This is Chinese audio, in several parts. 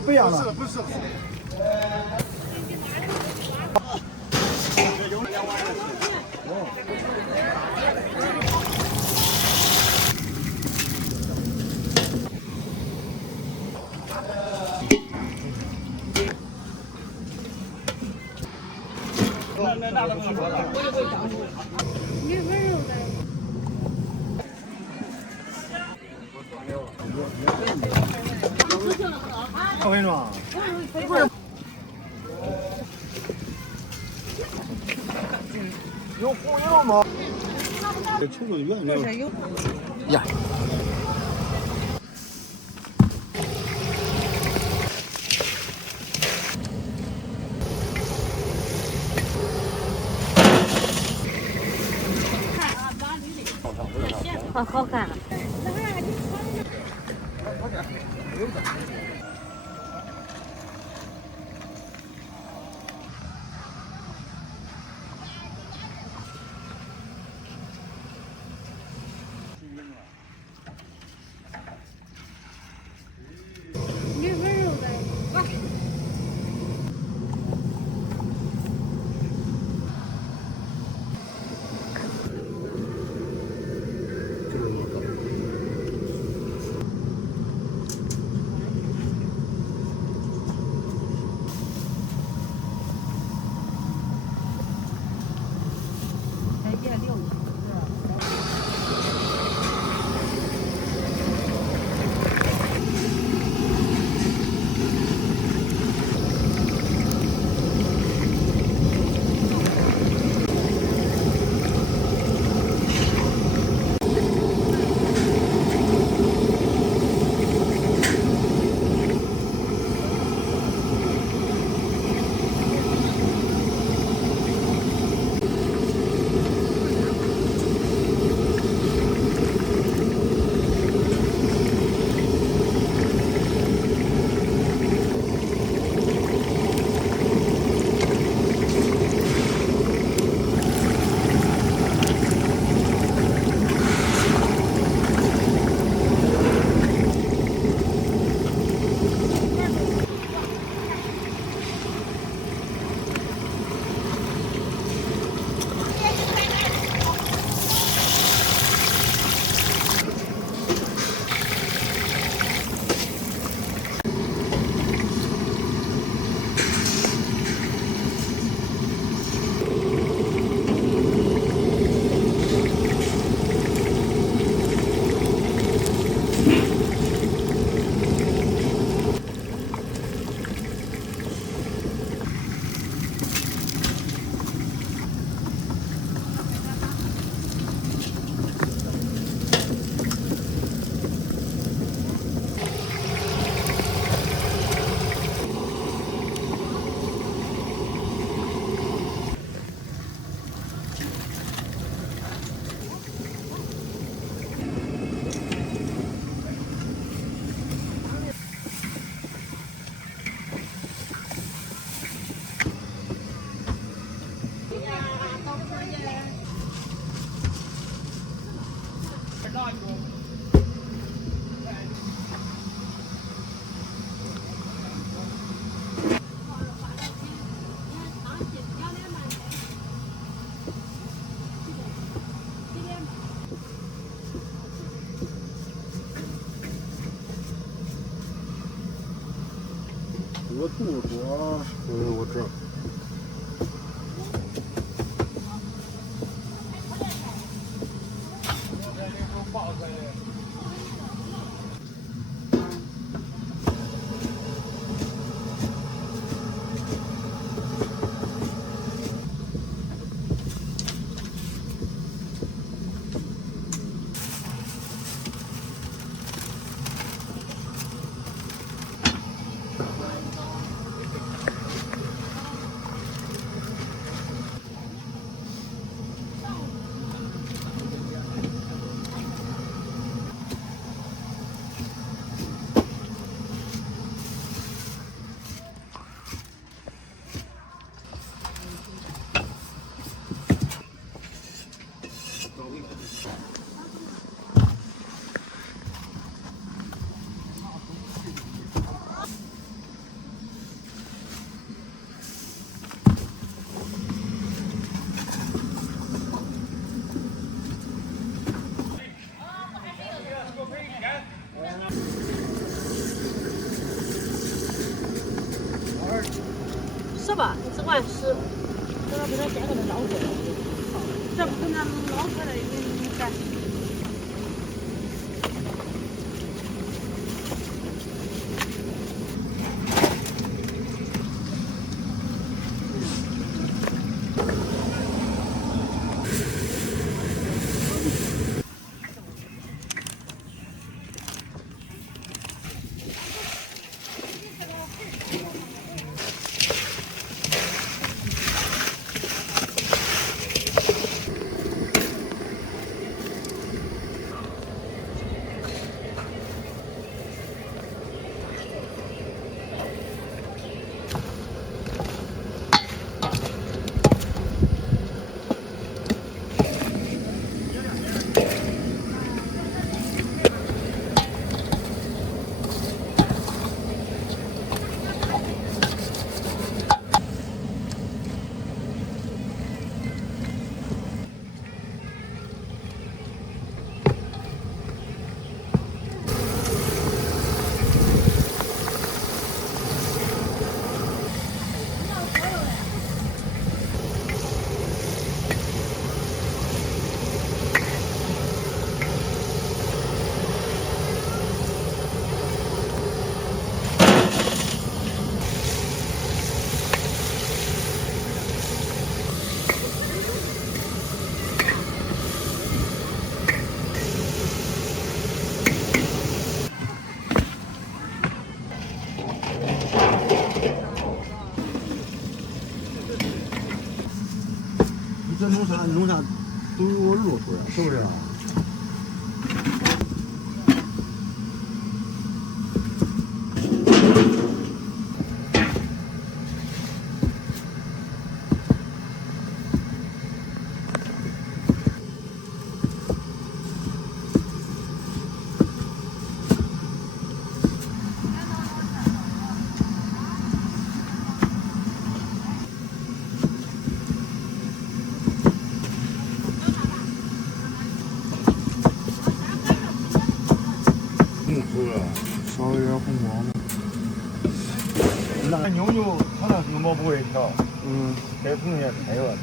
我不养了。不是。那不能说了。你温柔的。我跟你说，不是。有红油吗？这瞅着远远。呀。好看。你温柔的，哇！我肚子，我知道。万10，这个给他加个捞过来，这不跟他们捞出来应该。这弄啥都有路数呀，是不是？稍微有点红光。那牛它那根本不会调，该重新开了。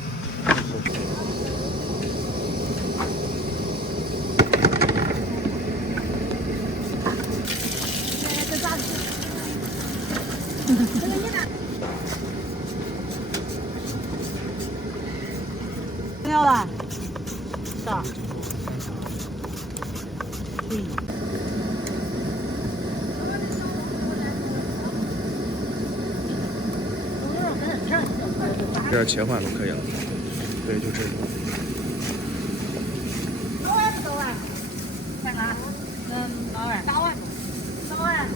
没有了，到。这切换就可以了。对，就这种。多万不多万？看看，8万，8万。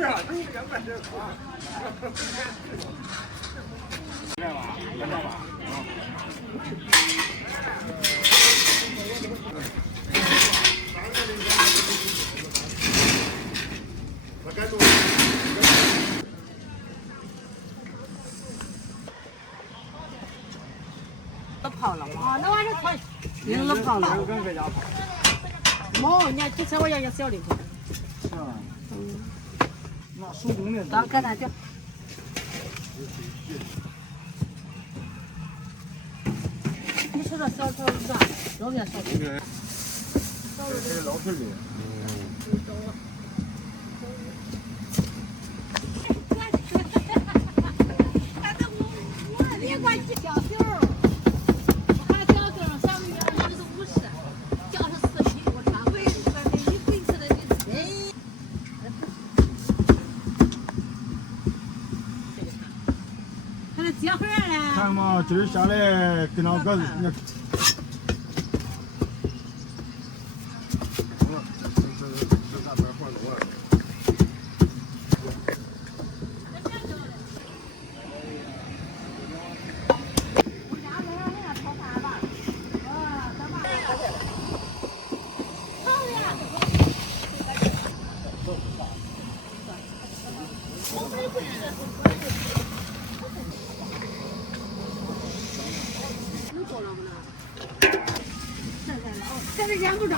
是啊，都是200这啊。来吧，来吧。都泡了嘛？那玩意儿泡，人都泡了。跟搁家泡。没，你看这我要小的泡。是吧？那手工的。当搁那就。你说这小炒是啥？肉面烧的。这是老皮的。别管几小酒，我还小酒上个月那个是50，叫是40，我穿回一回去的你看那结婚了。看嘛，今儿下来跟那个那。这是钱不着。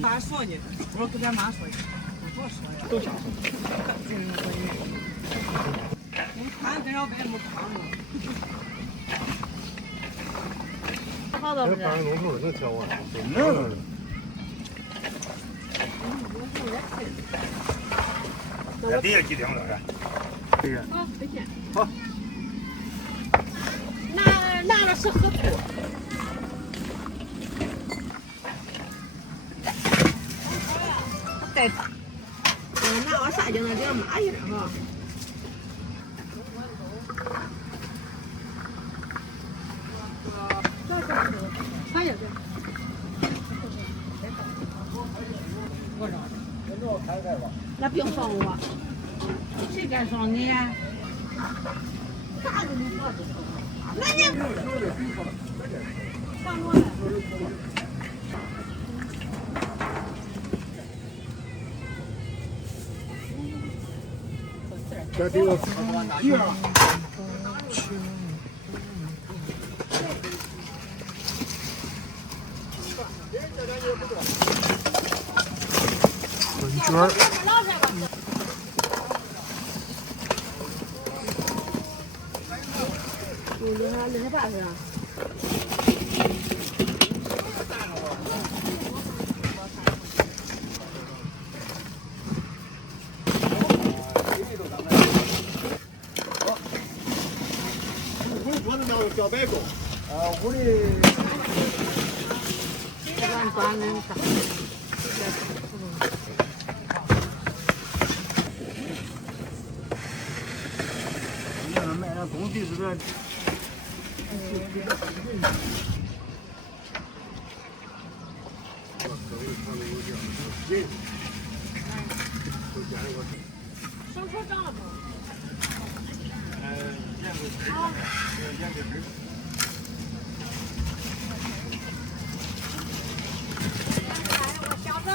妈说呢，我说跟咱妈说去，不多说呀。都下手。你看跟着别没看嘛。好多不是。半个钟头能调完。能。那底下几两了是？对呀。好，再见。好。拿了是河兔。带大。拿我啥就那点麻一点哈。可以的。我找。那不用送我，谁敢送你？啥都没说的。那你上我了。这得我第二。滚圈儿。68是吧？我的桌子叫白狗。我的。咱专门打。你看卖那东西是这。生抽涨了不？小张。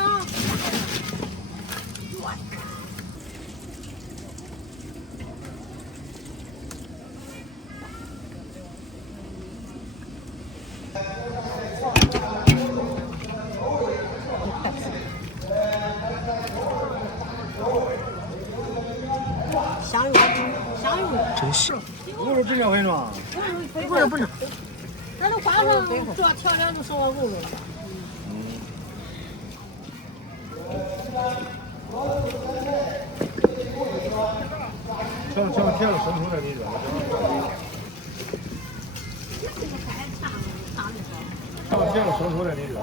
香肉，香肉。真香。不是不结婚是吧？不是。那都挂上这调料就剩我肉了。上天了生出来你这。上天了生出来你这。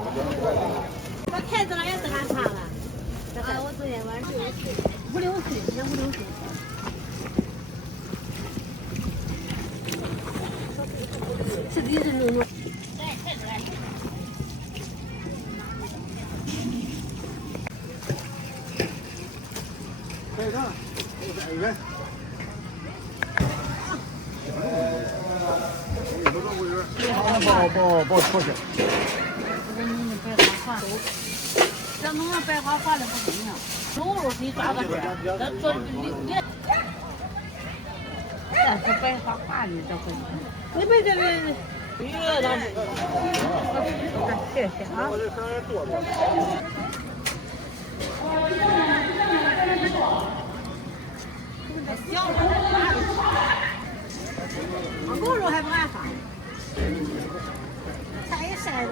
这台子上也是俺查的。我昨天晚上5、6岁，现在5、6岁。是的是那种。不出去。这农的白花花，这农的白花花的不行啊，收入谁抓个点？这做连，这是白花花的这回。你们这个。谢谢啊。狗肉还不爱发，晒一晒的。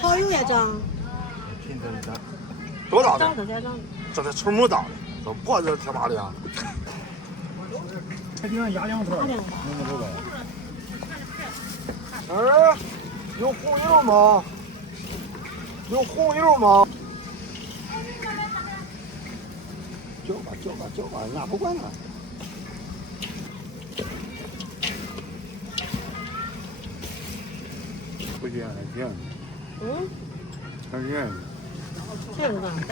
好有也长，多大的？长的在长。这才球么大的，这脖子挺大的呀。这地方压两头。儿，有红油吗？有红油吗？叫吧，俺不管他。不行，还行。还行。行吧，咱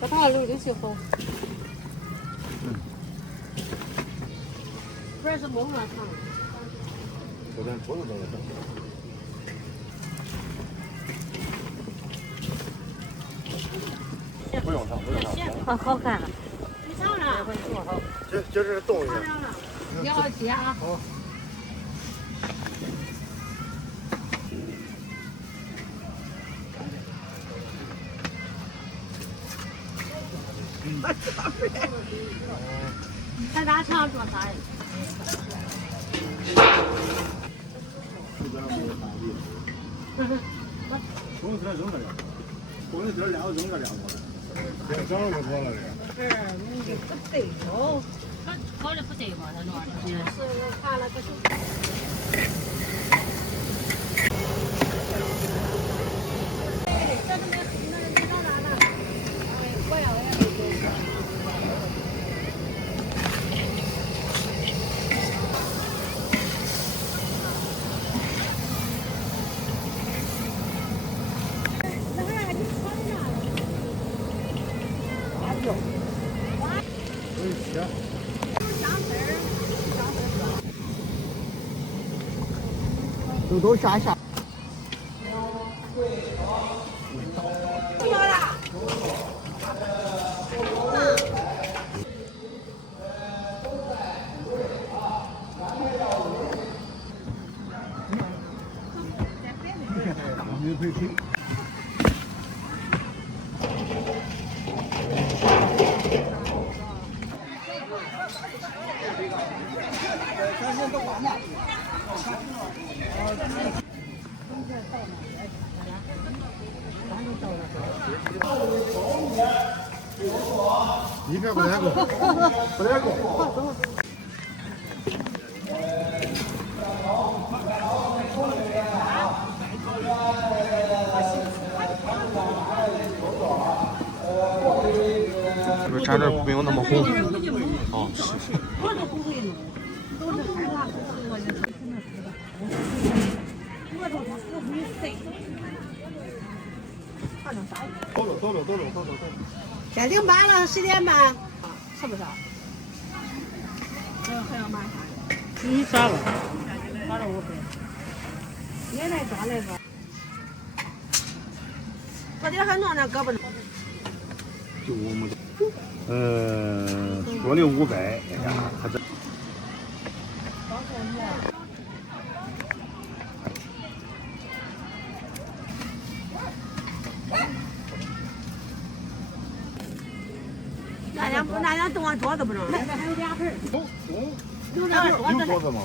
把它留进去好。不是蒙了它。我咱桌子都是。不用上，不用上。好看了。你尝尝。这是冻一下。了解啊。好。看大肠做啥呀？红色扔这了，红色两个扔这两个，这长得不错了这。是，不对头。搞的不对吧？他弄的。是我看了个手。这都没黑呢，你长啥呢？我呀。都下。一片不太够，不太够。是不是咱这没有那么红？哦，是。我都不会弄，都是害怕我就我都不会塞。看成啥样？走了。天顶满了10点半，是不是？还要买啥？你抓了，抓了5分。也来抓来吧。昨天还弄那胳膊呢。就我们说的500，哎呀，还真。那天动完桌子不成？中有那多有的桌子吗？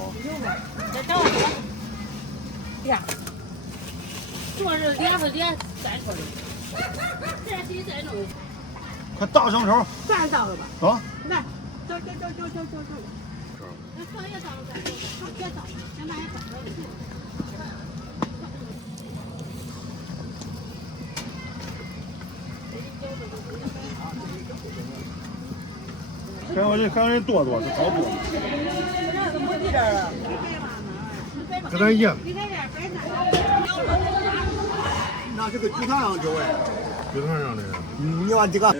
再找多。呀，主要是脸和脸再说的，再洗再弄。快大香肠。咱倒了吧。啊。来，走。那这也倒了再说，别倒了，先把也倒了。看人多是好多。这没地这儿了。这咱一。那是个剧场上酒哎，剧场上的。你玩这个？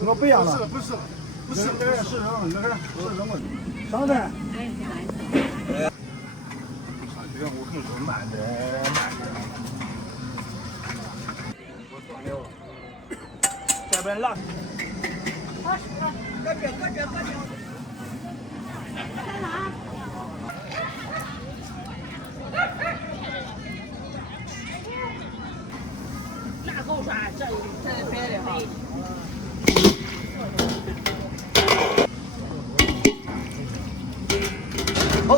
我不要了，不是，是什么？上菜。我跟你说慢点。这边辣。搁这。那够刷，这白的哈。好。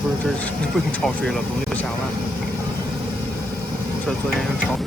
不是，这不用焯水了，东西都下完。这昨天用焯。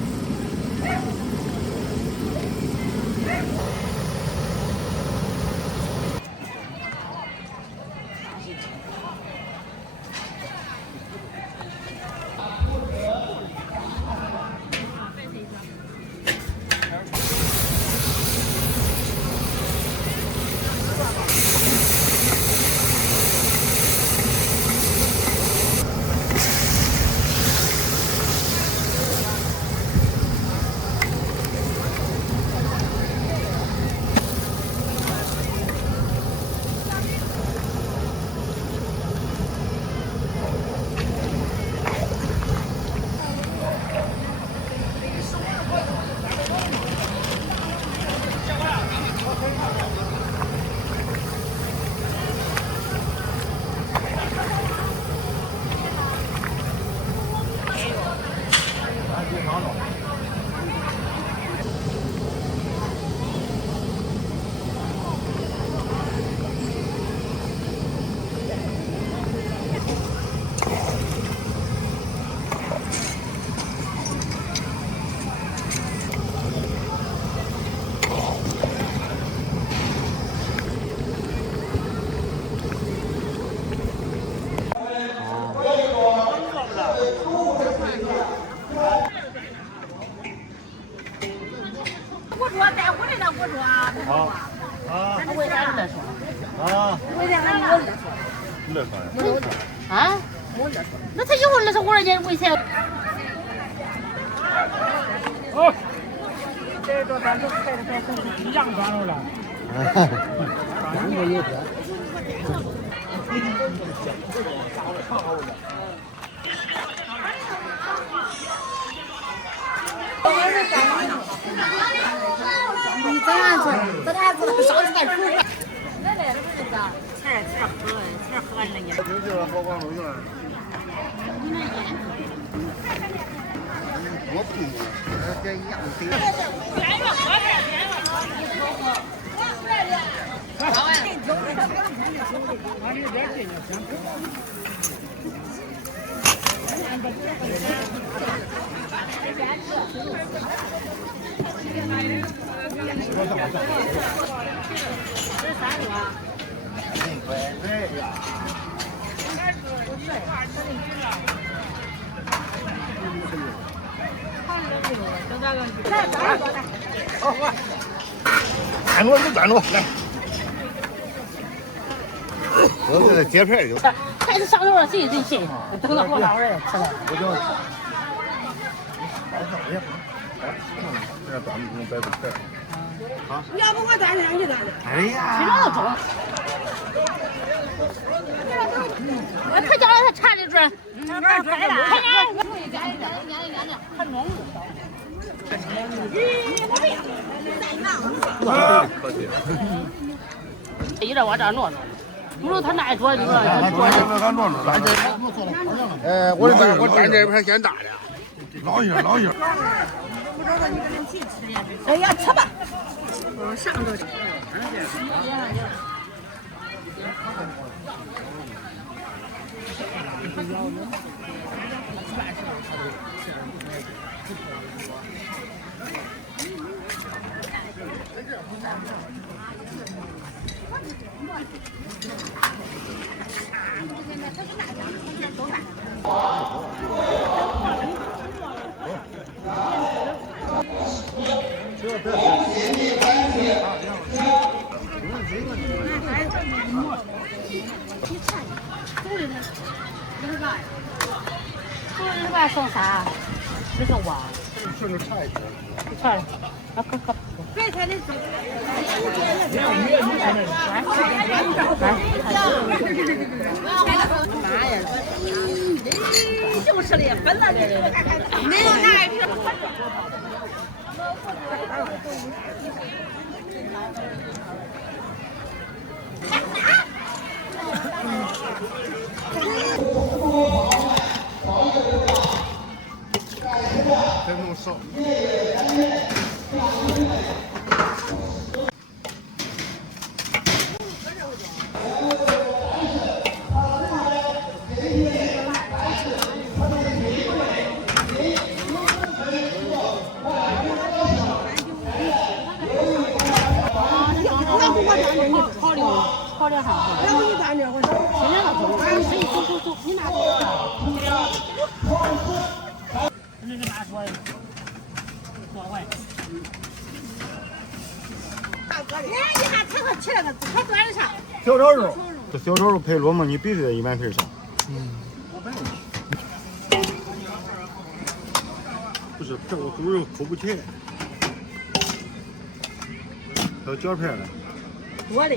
我说带回来的，我说为啥热说？为啥俺没热说？热说啊？没热说。那他以后那是我人为啥？好，这个咱就开的开一样装着了。咱们也得。你咱俩子上菜煮饭。来来，这不是啥？吃喝那个。就是好广州园。我不用这一样的。站住就站住，来。我给他截片就。孩子上头了，谁真信？等到多少人吃了？我就。这咱们不能摆不开。啊！要不我端上去端的。哎呀！谁让他中？我他叫他查的准。开了，很浓。一直往这挪挪，不如他那一桌，你说他桌我站这边嫌大的。老些老些。哎呀，吃吧。上头去。那剩啥？没剩我。顺着菜去。菜，啊可。别菜的。妈呀！就是的，本来就是没有拿一瓶。再弄少。好点哈。要不你端着我说。今天他走，你拿走。你是拿说的？多坏。你看他吃了个，他端着上。小炒肉，这小炒肉配螺馍，你必须得一碗皮上。不是，这我猪肉抠不起来。还有绞片呢。多的。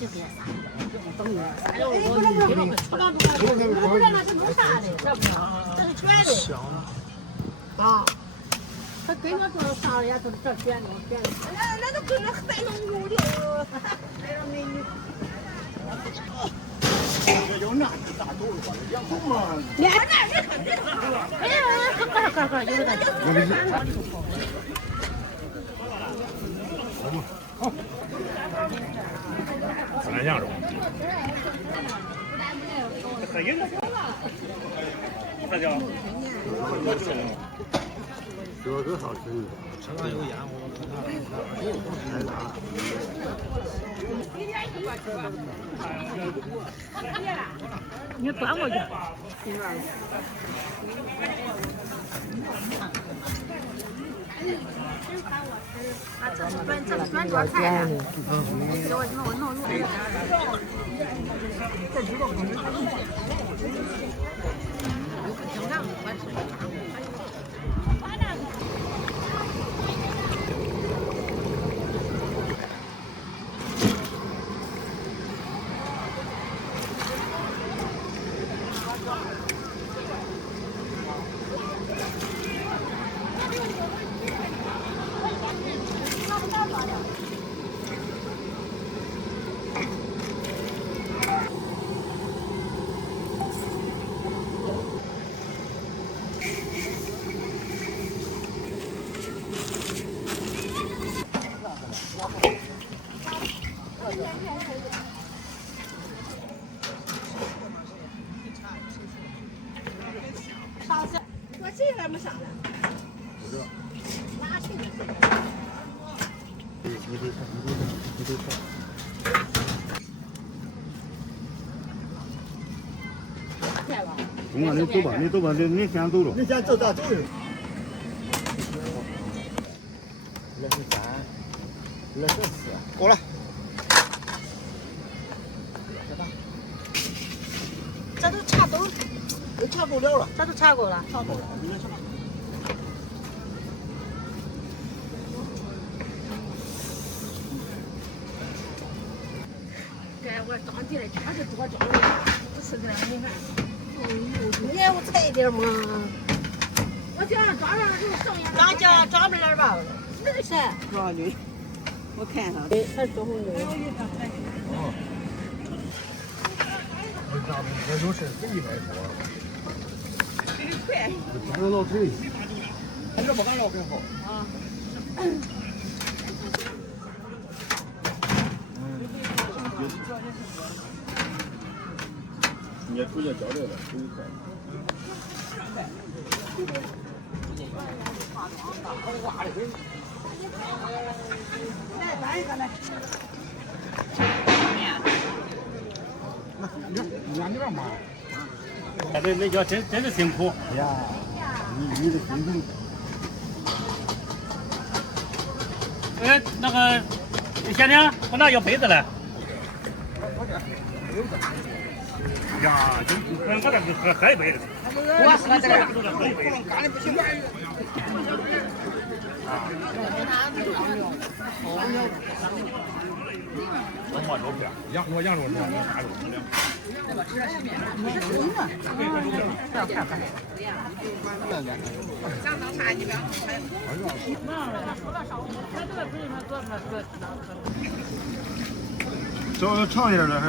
这些啥？等着，啥肉我不让他这弄啥的，这是卷的。啊。他跟我说上了也都是这卷的，卷的。那都跟着带弄油的，带上美女。这就那大头了，养猪嘛。你还那人可别哎呀，可，有的。好。3样肉。可以了。大家。这个好吃。车上有烟，我太大了。你端过去。这是端桌菜的。给我弄入。这几个平常我吃。上色，我这还没上呢。哪去的？你得看。你走吧，你先走了。你先走，咱走的。2是3，2是4，够了。这都差够，都差够了了。这都差够了。差够了，你看什么？我当地的全是多装的，不是这样，你看。你也有菜点吗？我这样装上就剩下。装不了吧？那个谁？多少斤？我看看。还是多红牛。那都是100多。这个快。加个老腿。俺这不干了更好。啊。你也出去交流了，可以快。来，搬一个来。你这嘛？那叫真是辛苦。哎呀，你的辛苦。哎，那个先生，我那要杯子来。呀，我这喝一杯。我喝这个。喝一杯。干的不行。我没照片，我扬州的。找长一点的还。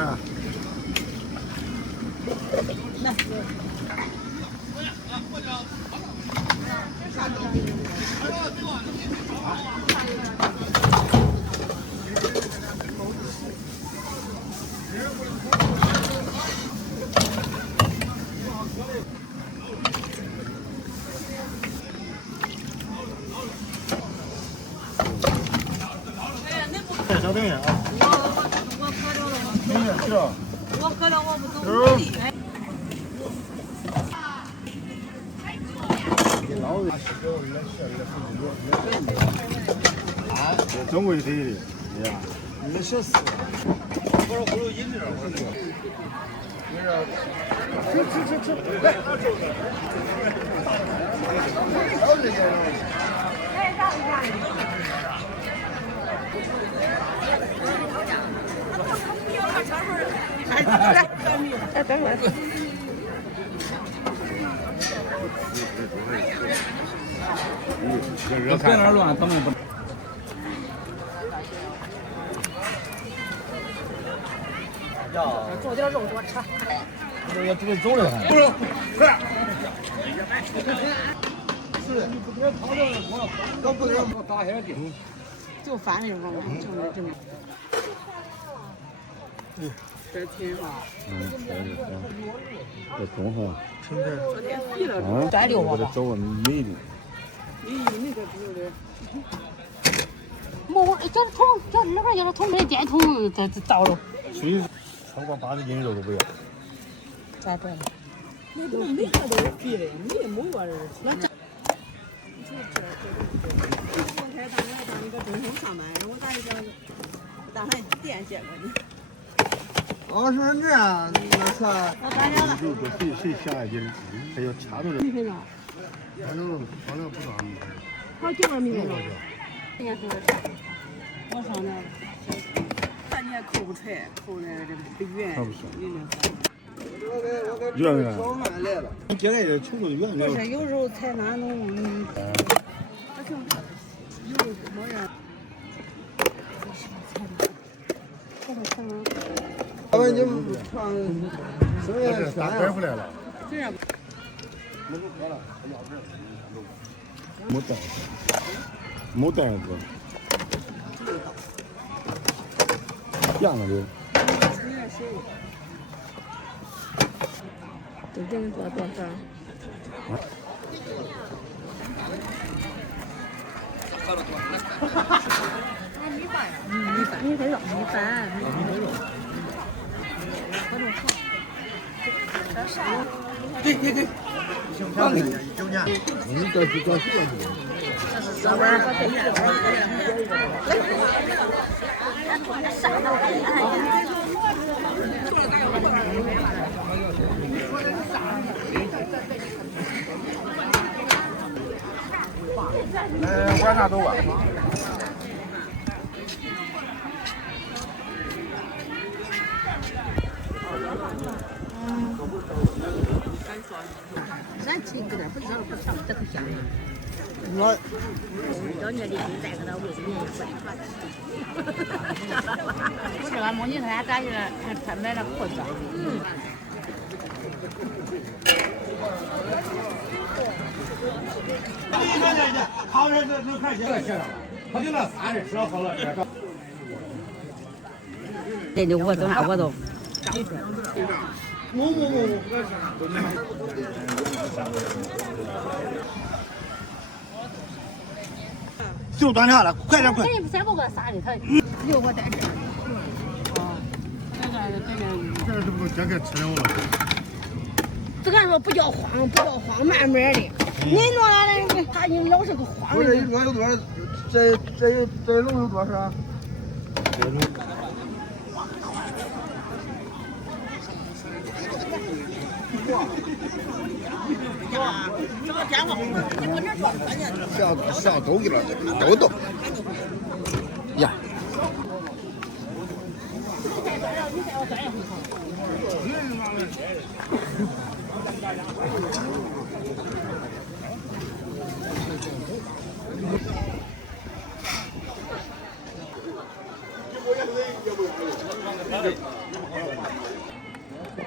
稍等一下啊！我喝着了，我喝了我不走。中国的呀，24。我说葫芦引这，我说吃，来，等会儿。别哪乱，他们不。做点肉多吃。这个准备走了还。不是，快！是，你不点汤料的锅，都不能给我打下去。就翻那种，就是这么。这挺好。这中哈。昨天肥了，转溜我得找个美的。那个不是。没，这桶，这里边有桶没电桶，这倒了。所以超过80斤肉都不要。咋办？那都每个都是肥的，没个人。那这。我开当那个中通上班，我打一个，当还店见过你。我说这样，那啥，我打两个。谁下一斤，还要掐着米粉了。反正不大。好几碗米粉了。应该是。我上那。咱你还扣不出来，扣的这不圆。圆。你现在这球都圆不是有肉才那种。有没人。要不然你们放剩下3回来了。这样。没带子。样了就。都这个多少？米粉肉，米粉。对对对。刚才9年。小碗。碗啥都吧。咱吃一个点，不知道不尝，这可香了。我叫你的再给他喂你不是俺母亲她咋去了？她买了裤子。好人就看见了，他就那仨人吃好了。这就我走啥我都。就端茶了，快点快！先不给他撒的，他留我在这儿。这是不是这个吃了了？这个说不叫慌，不叫慌，慢慢的。你弄来的，他你老是个慌。不是一摞有多少？这笼有多少？上都给了，都呀。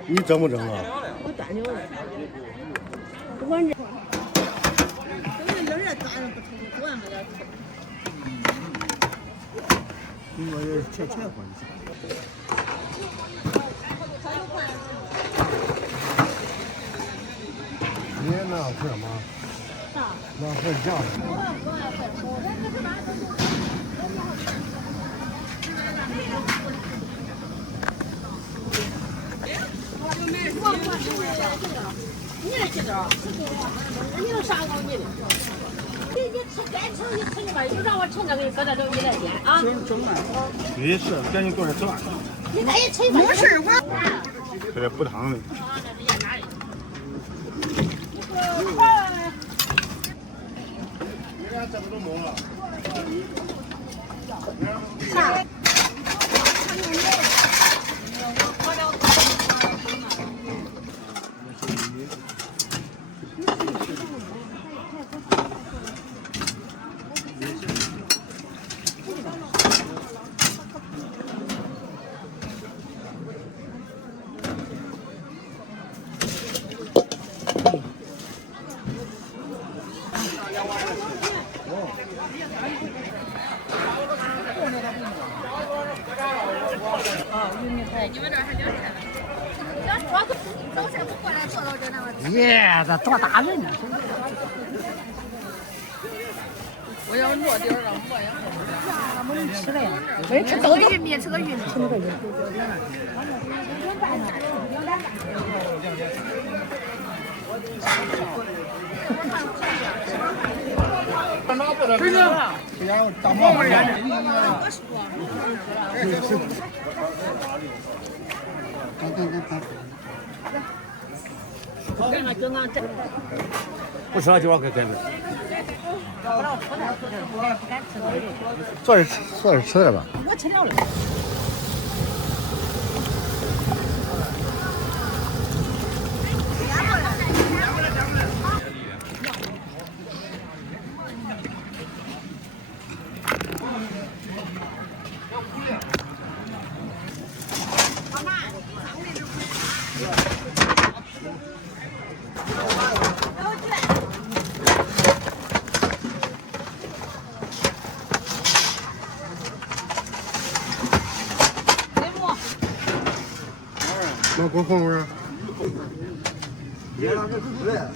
你整不整啊？我端着了。我这。我也切过一下。你那份吗？那份酱。你来几刀？你有啥高你的？你吃该吃你吃去吧，有啥我请着给你搁这都1来钱啊。没事，赶紧过来吃饭。你再也吃一碗。没事，我。这是补汤的。你俩这不都没了？啥？耶，这多大人呢？我要落点儿了，我呀。没人吃了呀，没人吃都有。玉米吃个玉米。吃那个玉。是呢。大毛毛人。不吃了就要给跟着。坐着吃点吧。我吃了了。那给我混混。别让这出来。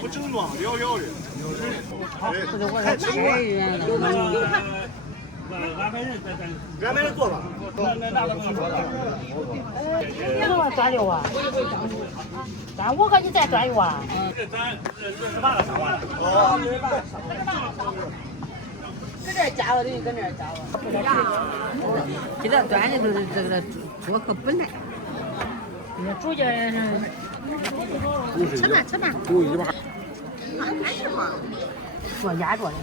不正装聊聊的。安排人做吧。这么转溜啊？转5个你再转一碗。咱28个上完了。搁这加了等于搁那儿加了。给这端的都是这个做可本来。主家是。吃饭吃饭。做鸭做的。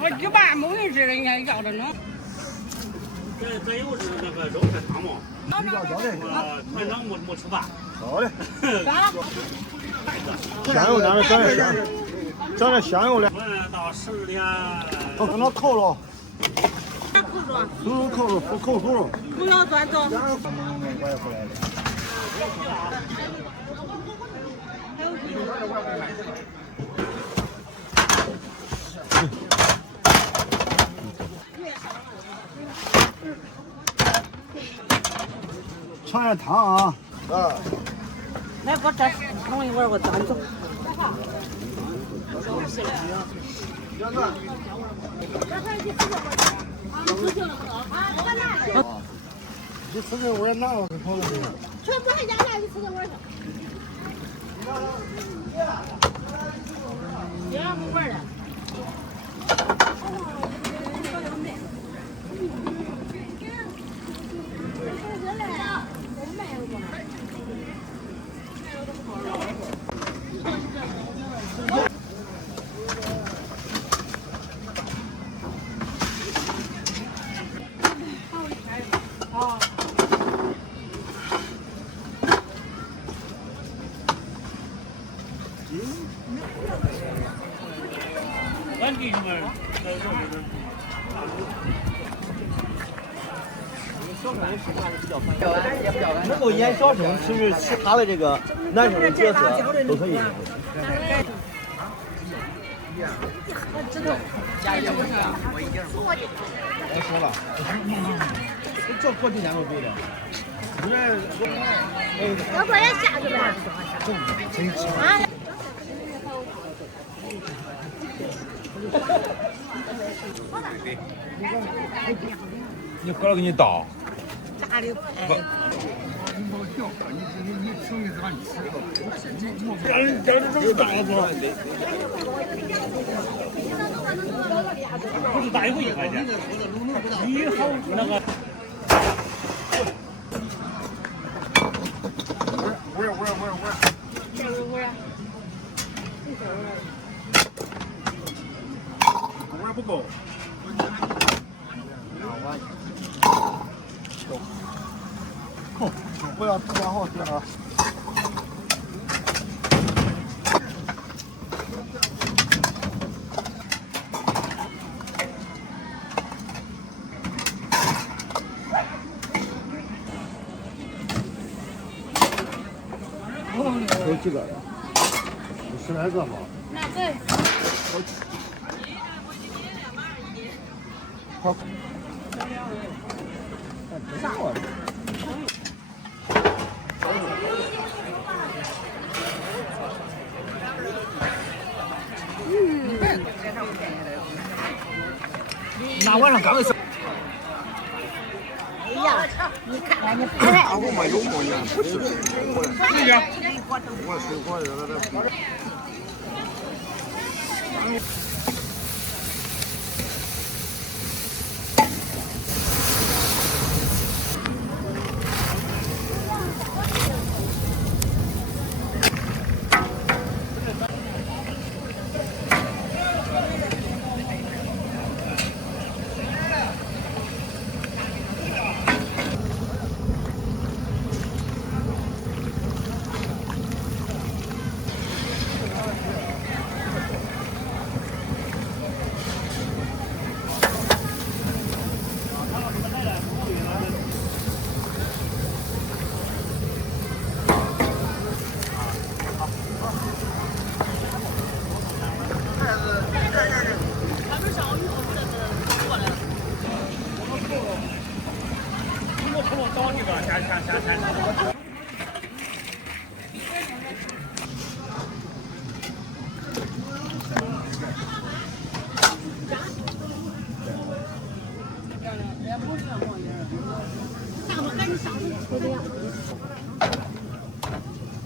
我一半没人吃了，人家要着呢。咱有是那个肉菜汤嘛？团长没吃饭。好嘞。香油咱这整点香油来。到10点。等它扣了。猪扣了，不扣猪。不要转走。尝点汤啊！来，给我这弄一碗，我端走。你吃这碗拿了就好了。全部还家拿，你吃这碗去。2不玩了。俺弟兄们，能够演小生，其实其他的这个男生的角色都可以。我说了，这过几天都对的。要不然下去呗。啊。你喝了给你倒。大的不。这这么大个。不是大一回1块钱，你好那个。碗不够。扣，不要这样好点啊。有几个？10来个嘛。那对。好。那晚上刚才。哎呀，你看看你拍拍。我没有冒烟，不是。我水果热了这。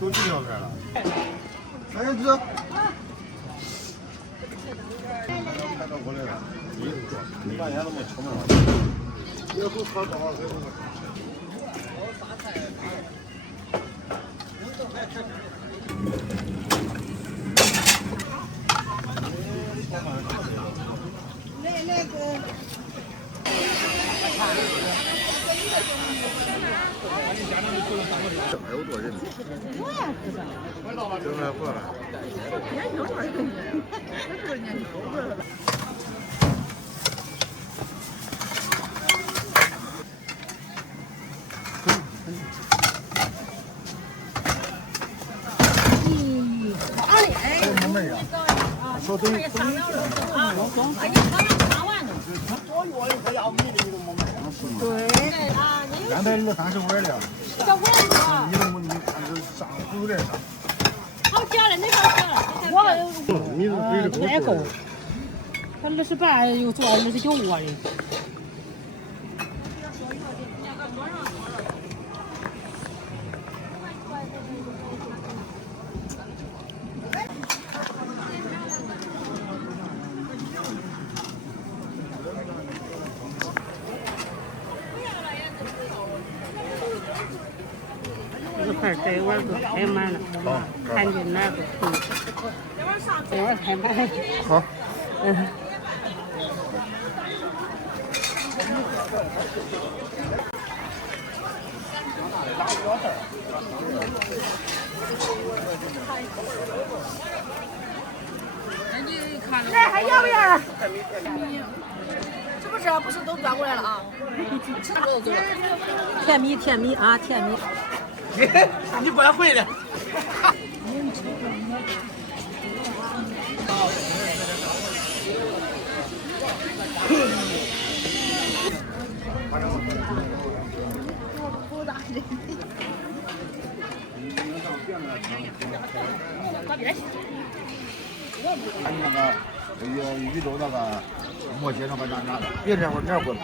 都进上边了。哎，这。看到过来了，你半天都没吃嘛？也不喝多少水。那个。这还有多人？我也知道。这还过来。年轻多人，这是年轻多人。说对。对啊，原来232的。这我说。你看这上不在上。好价了，那个价了。我也够。他28又做29窝的。这块这碗都开满了，看见哪个可以？这碗开满了。好。来，还要不要？这不是都转过来了啊？甜米啊，甜米。你不然会的。看那个宇宙那个磨鞋上把拿的，别这样，我这样过。